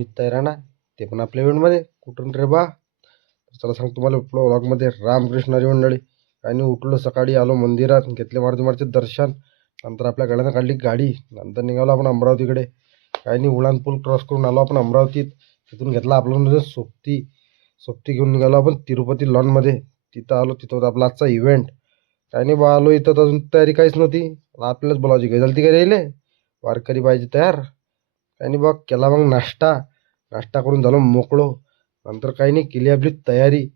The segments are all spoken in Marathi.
नवनीत तैराना, ते पण आपल्या इव्हेंटमध्ये. कुठून रे बा? तर चला सांग तुम्हाला व्लॉगमध्ये. रामकृष्ण हरी मंडळी. आणि उठलो सकाळी, आलो मंदिरात, घेतले मारुती मारचे दर्शन. नंतर आपल्या गाड्यानं काढली गाडी. नंतर निघालो आपण अमरावतीकडे. काही नाही, उडान पूल क्रॉस करून आलो आपण अमरावतीत. तिथून घेतला आपला सोबती. सोबती घेऊन निघालो आपण तिरुपती लॉनमध्ये. तिथं आलो, तिथं होता आपला आजचा इव्हेंट. काही नाही बा, आलो इथं तर अजून तयारी काहीच नव्हती. आपल्यालाच बोलावची गजलती काय राहिले, वारकरी पाहिजे तयार. काही नाही बा, केला मग नाश्ता. नाश्ता करून झालो मोकळो. नंतर काही नाही, केली आपली तयारी.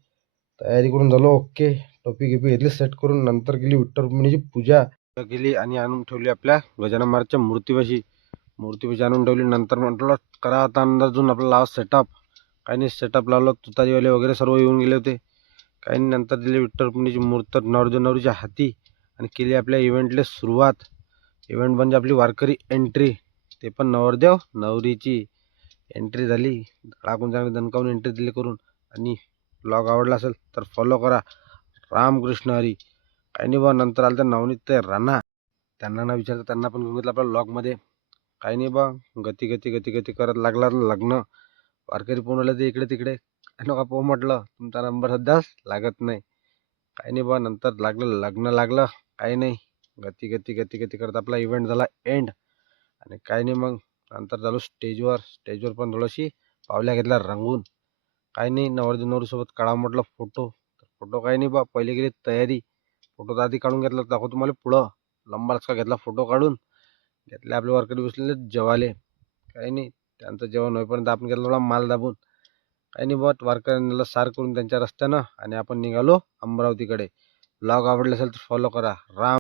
तयारी करून झालो ओके. टोपी गिपी घेतली सेट करून. नंतर केली विठ्ठल रुक्मिणीची पूजा केली आणि आणून ठेवली आपल्या गजानन महाराजच्या मूर्तीपाशी आणून ठेवली. नंतर म्हटलं करा आता अंदाजून आपला लावा सेटअप. काही नाही, सेटअप लावलं. तुतारीवाले वगैरे सर्व येऊन गेले होते. काही नाही, नंतर दिली विठ्ठल रुक्मिणीची मूर्त नवरदेवाच्या हाती आणि केली आपल्या इव्हेंटला सुरुवात. इव्हेंट म्हणजे आपली वारकरी एंट्री, ते पण नवरदेव नवरीची एंट्री झाली. टाकून चांगली दणकावून एंट्री दिली करून. आणि ब्लॉग आवडला असेल तर फॉलो करा. रामकृष्ण हरी. काही नाही बा, नंतर आलं तर नवनीत ते राणा. त्यांना ना विचारता त्यांना पण घेऊन घेतलं आपल्या ब्लॉगमध्ये. काही नाही बा, गती गती गती गती करत लागला लग्न. वारकरी पोहून ते इकडे तिकडे. नका पोह म्हटलं, तुमचा नंबर सध्याच लागत नाही. काही नाही बा, नंतर लग्न लागलं. काही नाही, गती गती गती गती करत आपला इव्हेंट झाला एंड. आणि काही नाही, मग नंतर झालो स्टेजवर पण थोडीशी पावल्या घेतल्या रंगून. काही नाही, नवरदेव नवरीसोबत काढा म्हटलं फोटो. फोटो काही नाही बा, पहिले गेली तयारी. फोटो तर आधी काढून घेतला, दाखवतो तुम्हाला पुढं. लंबाच का घेतला फोटो काढून. घेतले आपले वारकरी बसलेले जेवाले. काही नाही, त्यांचं जेवण होईपर्यंत आपण घेतला थोडा माल दाबून. काही नाही बा, वारकऱ्यांना सार करून त्यांच्या रस्त्यानं आणि आपण निघालो अमरावतीकडे. ब्लॉग आवडला असेल तर फॉलो करा. राम